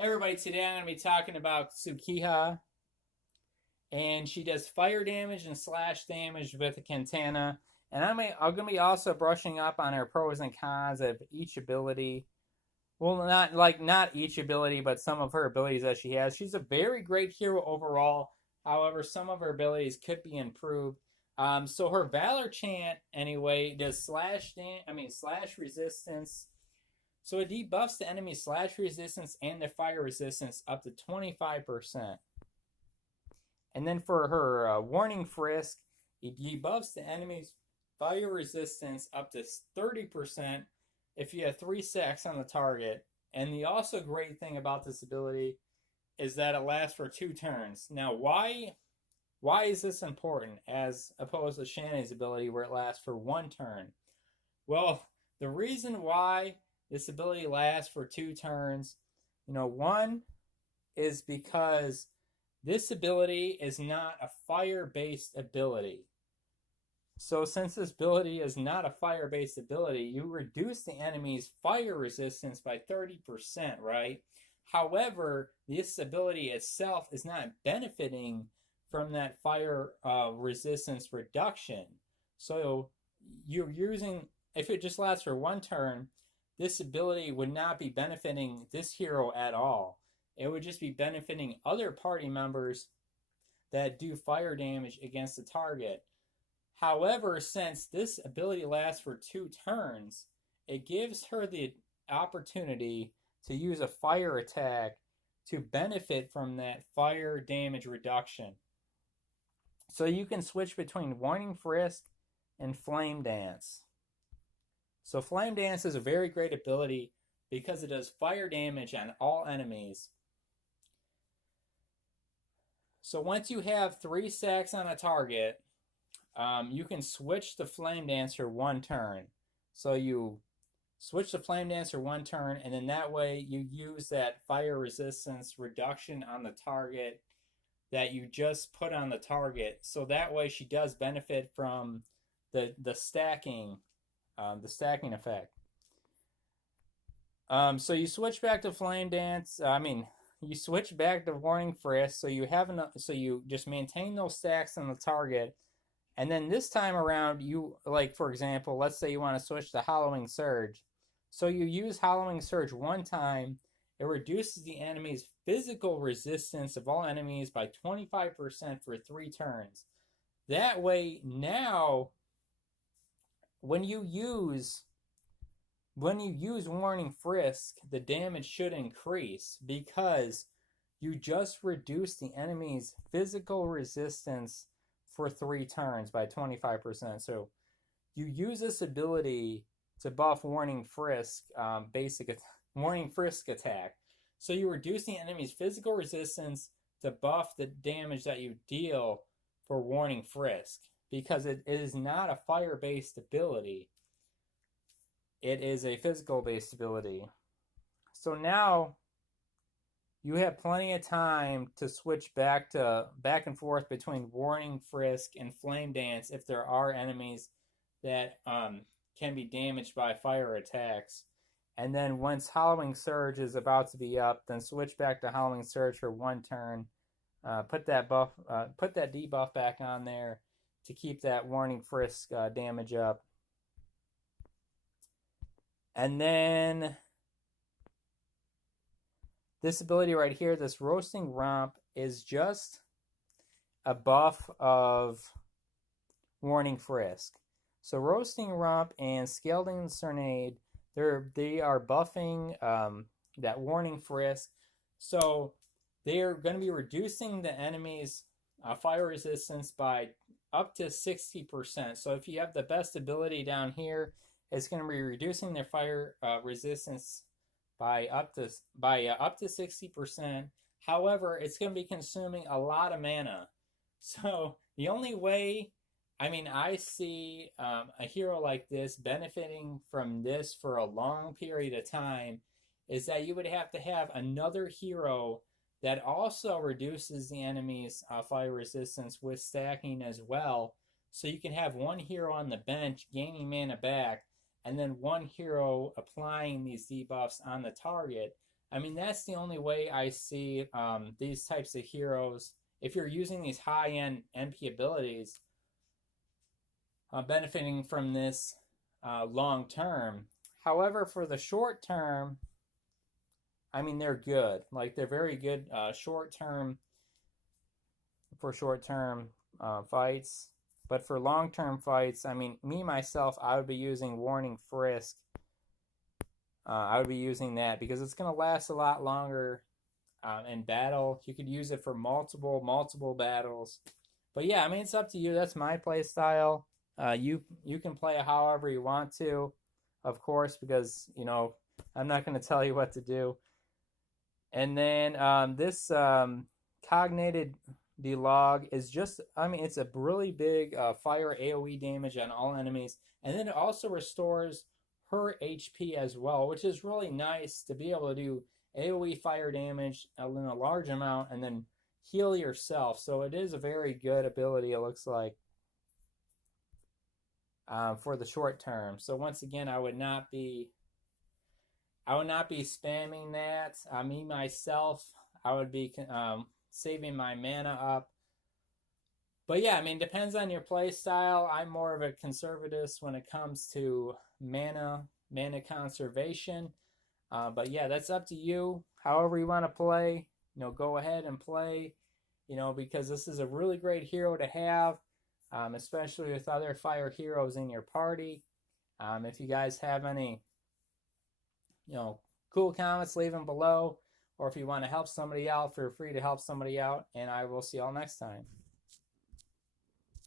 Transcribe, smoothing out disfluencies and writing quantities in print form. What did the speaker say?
Hey everybody, today I'm going to be talking about Tsukiha, and she does fire damage and slash damage with a katana. And I'm going to be also brushing up on her pros and cons of each ability. Well, not each ability, but some of her abilities that she has. She's a very great hero overall. However, some of her abilities could be improved. So her Valor chant anyway does slash resistance, so it debuffs the enemy slash resistance and the fire resistance up to 25%. And then for her warning frisk, it debuffs the enemy's fire resistance up to 30% if you have 3 sacks on the target. And the also great thing about this ability is that it lasts for 2 turns. Now, why is this important as opposed to Shannon's ability where it lasts for 1 turn? Well, the reason why this ability lasts for 2 turns, one is because this ability is not a fire-based ability. So since this ability is not a fire-based ability, you reduce the enemy's fire resistance by 30%, right? However, this ability itself is not benefiting from that fire resistance reduction. So you're using, if it just lasts for 1 turn, this ability would not be benefiting this hero at all. It would just be benefiting other party members that do fire damage against the target. However, since this ability lasts for 2 turns, it gives her the opportunity to use a fire attack to benefit from that fire damage reduction. So you can switch between Warning Frisk and Flame Dance. So Flame Dance is a very great ability because it does fire damage on all enemies. So once you have 3 sacks on a target, you can switch to Flame Dancer 1 turn. So you switch to Flame Dancer 1 turn, and then that way you use that fire resistance reduction on the target that you just put on the target. So that way she does benefit from the stacking effect. So you switch back to Flame Dance. You switch back to Warning Frisk. So you just maintain those stacks on the target, and then this time around, for example, let's say you want to switch to Hallowing Surge. So you use Hallowing Surge 1 time. It reduces the enemy's physical resistance of all enemies by 25% for 3 turns. That way, now when you use Warning Frisk, the damage should increase because you just reduced the enemy's physical resistance for 3 turns by 25%. So you use this ability to buff Warning Frisk, Warning Frisk attack. So you reduce the enemy's physical resistance to buff the damage that you deal for Warning Frisk, because it is not a fire-based ability. It is a physical-based ability. So now you have plenty of time to switch back and forth between Warning Frisk and Flame Dance if there are enemies that can be damaged by fire attacks. And then once Hallowing Surge is about to be up, then switch back to Hallowing Surge for 1 turn. Put that debuff back on there to keep that Warning Frisk damage up. And then this ability right here, this Roasting Romp, is just a buff of Warning Frisk. So Roasting Romp and Scalding Serenade, they are buffing that Warning Frisk. So they are going to be reducing the enemy's fire resistance by up to 60%. So if you have the best ability down here, it's going to be reducing their fire resistance by up to 60%. However, it's going to be consuming a lot of mana. So the only way, I see a hero like this benefiting from this for a long period of time is that you would have to have another hero that also reduces the enemy's fire resistance with stacking as well. So you can have one hero on the bench gaining mana back, and then one hero applying these debuffs on the target. I mean, that's the only way I see these types of heroes. If you're using these high-end NP abilities, benefiting from this long term. However, for the short term, I mean, they're good. Like, they're very good short term for short term fights. But for long term fights, I mean, me myself, I would be using Warning Frisk. I would be using that because it's going to last a lot longer in battle. You could use it for multiple battles. But yeah, I mean, it's up to you. That's my play style. You can play it however you want to, of course, because I'm not going to tell you what to do. And then this cognated delog is just, I mean, it's a really big fire AoE damage on all enemies, and then it also restores her HP as well, which is really nice to be able to do AoE fire damage in a large amount and then heal yourself. So it is a very good ability, it looks like, for the short term. So once again, I would not be spamming that. Me myself, I would be saving my mana up. But yeah, I mean, depends on your play style. I'm more of a conservativist when it comes to mana conservation. But yeah, that's up to you. However you want to play, go ahead and play. Because this is a really great hero to have, especially with other fire heroes in your party. If you guys have any, cool comments, leave them below. Or if you want to help somebody out, feel free to help somebody out. And I will see y'all next time.